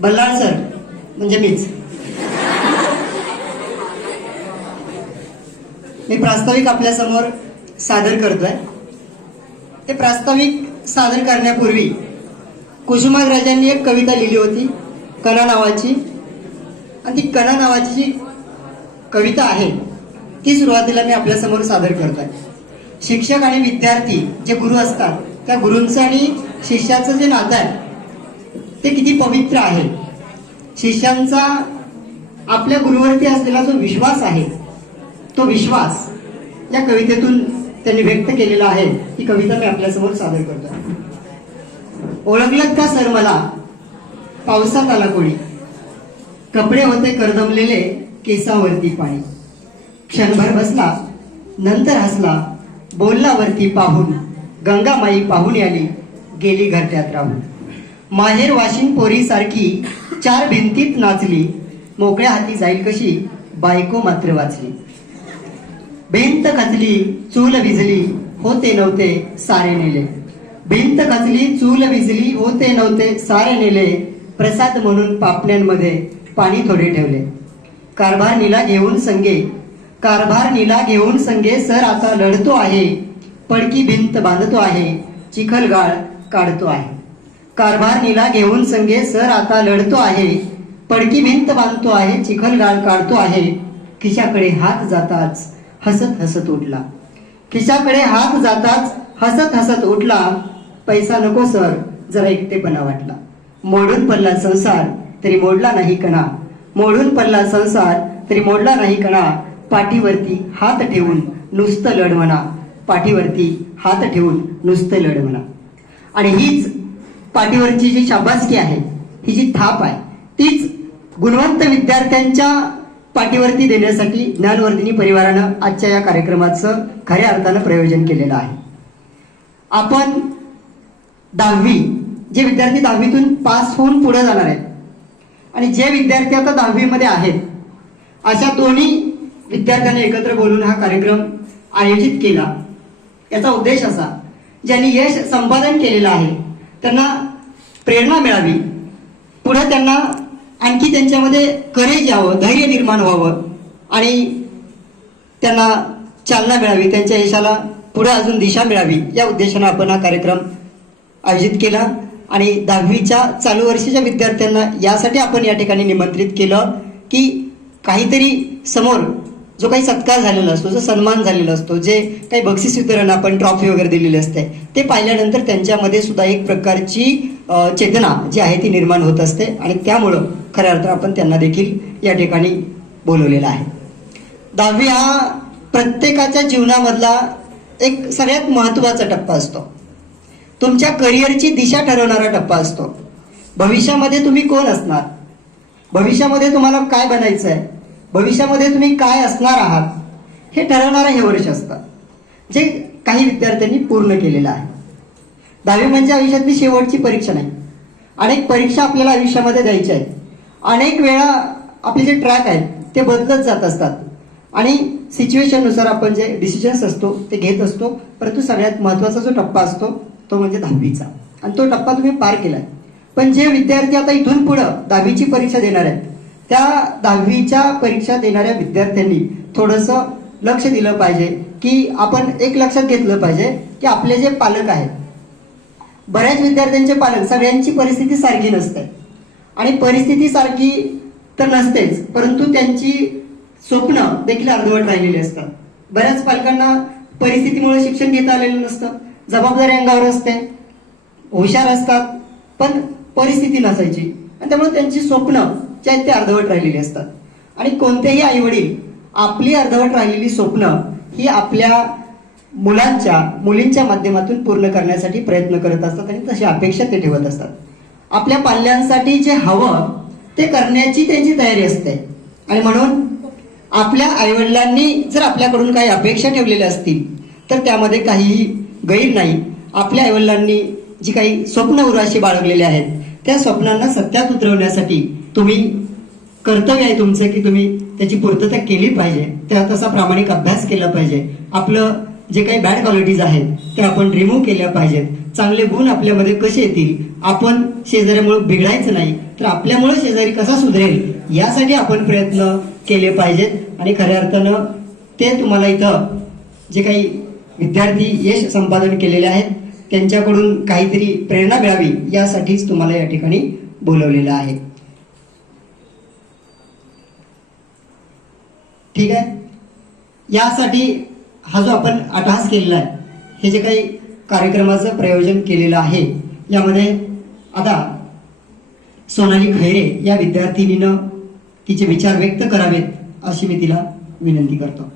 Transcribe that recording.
Ballal sir म्हणजे मीच. मी प्रास्ताविक आपल्या समोर सादर करतोय. ते प्रास्ताविक सादर करण्यापूर्वी कुसुमाग्रजांनी एक कविता लिहिली होती कणा नावाची, आणि ती कणा नावाची जी कविता आहे ती सुरुवातीला मी आपल्या समोर सादर करतोय. शिक्षक आणि विद्यार्थी जे गुरु असतात त्या गुरूंचं आणि शिष्याचं जे नातं आहे ते किती पवित्र आहे. शिष्यांचा आपल्या गुरुवरती असलेला जो विश्वास आहे तो विश्वास या कवितेतून त्यांनी व्यक्त केलेला आहे. ही कविता मी आपल्यासमोर सादर करतोय. ओळखलं का सर मला पावसात आला कोणी, कपडे होते करदमलेले केसावरती पाणी, क्षणभर बसला नंतर हसला बोलला वरती पाहून, गंगामाई पाहून आली गेली घरट्यात राहून, माहेर वाशिन पोरी सारखी चार भिंतीत नाचली, मोकळ्या हाती जाईल कशी बायको मात्र वाचली, भिंत खचली चूल विझली होते नव्हते सारे नेले, भिंत खचली चूल विझली होते नव्हते सारे नेले, प्रसाद म्हणून पापण्यांमध्ये पाणी थोडे ठेवले, कारभार नीला घेऊन संगे, कारभार नीला घेऊन संगे सर आता लढतो आहे, पडकी भिंत बांधतो आहे चिखलगाळ काढतो आहे, कारभार नीला घेऊन संगे सर आता लढतो आहे, पडकी भिंत बांधतो आहे चिखलगाळ काढतो आहे, खिशाकडे हात जाताच हसत हसत उठला, खिशाकडे हात जाताच हसत हसत उठला, पैसा नको सर जरा एकटेपणा वाटला, मोडून पडला संसार तरी मोडला नाही कणा, मोडून पडला संसार तरी मोडला नाही कणा, पाठीवरती हात ठेवून नुसतं लढ म्हणा, पाठीवरती हात ठेवून नुसतं लढ म्हणा. आणि हीच पाठीवरची जी शाबासकी आहे, ही जी थाप आहे, तीच गुणवंत विद्यार्थ्यांच्या पाठीवरती देण्यासाठी ज्ञानवर्धिनी परिवारानं आजच्या या कार्यक्रमाचं खऱ्या अर्थानं प्रयोजन केलेलं आहे. आपण 10वी, जे विद्यार्थी 10वीतून पास होऊन पुढे जाणार आहेत आणि जे विद्यार्थी आता 10वी मध्ये आहेत अशा दोन्ही विद्यार्थ्यांना एकत्र बोलून हा कार्यक्रम आयोजित केला. याचा उद्देश असा, ज्यांनी यश संपादन केलेलं आहे त्यांना प्रेरणा मिळावी, पुढे त्यांना आणखी त्यांच्यामध्ये करेज यावं, धैर्य निर्माण व्हावं आणि त्यांना चालना मिळावी, त्यांच्या यशाला पुढे अजून दिशा मिळावी, या उद्देशाने आपण हा कार्यक्रम आयोजित केला. आणि 10वीच्या चालू वर्षीच्या विद्यार्थ्यांना यासाठी आपण या ठिकाणी निमंत्रित केलं की काहीतरी समोर जो काही सत्कार झालेला असतो, जो सन्मान झालेला असतो, जे काही बक्षीस वितरण आपण ट्रॉफी वगैरे दिलेली असते, ते पाहिल्यानंतर त्यांच्यामध्ये सुद्धा एक प्रकारची चेतना जी आहे ती निर्माण होत असते आणि त्यामुळं खऱ्या अर्थानं आपण त्यांना देखील या ठिकाणी बोलवलेलं आहे. 10वी हा प्रत्येकाच्या जीवनामधला एक सगळ्यात महत्त्वाचा टप्पा असतो. तुमच्या करिअरची दिशा ठरवणारा टप्पा असतो. भविष्यामध्ये तुम्ही कोण असणार, भविष्यामध्ये तुम्हाला काय बनायचं आहे, भविष्यामध्ये तुम्ही काय असणार आहात, हे ठरवणारं हे वर्ष असतं, जे काही विद्यार्थ्यांनी पूर्ण केलेलं आहे. 10वी म्हणजे आयुष्यातली शेवटची परीक्षा नाही. अनेक परीक्षा आपल्याला आयुष्यामध्ये द्यायच्या आहेत. अनेक वेळा आपले जे ट्रॅक आहेत ते बदलत जात असतात आणि सिच्युएशननुसार आपण जे डिसिजन्स असतो ते घेत असतो. परंतु सगळ्यात महत्त्वाचा जो टप्पा असतो तो म्हणजे 10वीचा, आणि तो टप्पा तुम्ही पार केलाय. पण जे विद्यार्थी आता इथून पुढं 10वीची परीक्षा देणार आहेत, त्या 10वीच्या परीक्षा देणाऱ्या विद्यार्थ्यांनी थोडंसं लक्ष दिलं पाहिजे की आपण एक लक्षात घेतलं पाहिजे की आपले जे पालक आहेत, बऱ्याच विद्यार्थ्यांचे पालक, सगळ्यांची परिस्थिती सारखी नसते आणि परिस्थिती सारखी तर नसतेच, परंतु त्यांची स्वप्न देखील अर्धवट राहिलेली असतात. बऱ्याच पालकांना परिस्थितीमुळे शिक्षण घेता आलेलं नसतं, जबाबदारी अंगावर असते, हुशार असतात पण परिस्थिती नसायची आणि त्यामुळे त्यांची स्वप्न जे आहेत ते अर्धवट राहिलेली असतात. आणि कोणतेही आई वडील आपली अर्धवट राहिलेली स्वप्न ही आपल्या मुलींच्या माध्यमातून पूर्ण करण्यासाठी प्रयत्न करत असतात आणि तशी अपेक्षा ते ठेवत असतात. आपल्या पाल्यांसाठी जे हवं ते करण्याची त्यांची तयारी असते आणि म्हणून आपल्या आईवडिलांनी जर आपल्याकडून काही अपेक्षा ठेवलेल्या असतील तर त्यामध्ये काहीही गैर नाही. आपल्या आईवडिलांनी जी काही स्वप्न उराशी बाळगलेली आहेत त्या स्वप्नांना सत्यात उतरवण्यासाठी तुम्ही कर्तव्य आहे तुमचं की तुम्ही त्याची पूर्तता केली पाहिजे, त्या तसा प्रामाणिक अभ्यास केला पाहिजे, आपलं जे काही बॅड क्वालिटीज आहेत ते आपण रिमूव्ह केल्या पाहिजेत. चांगले गुण आपल्यामध्ये कसे येतील, आपण शेजाऱ्यामुळे बिघडायचं नाही तर आपल्यामुळे शेजारी कसा सुधरेल यासाठी आपण प्रयत्न केले पाहिजेत. आणि खऱ्या अर्थानं ते तुम्हाला इथं जे काही विद्यार्थी यश संपादन केलेले आहेत त्यांच्याकडून काहीतरी प्रेरणा मिळावी यासाठीच तुम्हाला या ठिकाणी बोलवलेलं आहे. ठीक आहे. यासाठी हा जो आपण अट्टहास केलेला आहे, हे जे काही कार्यक्रमाचं प्रयोजन केलेलं आहे यामध्ये आता सोनाली खैरे या विद्यार्थिनीनं तिचे विचार व्यक्त करावेत अशी मी तिला विनंती करतो.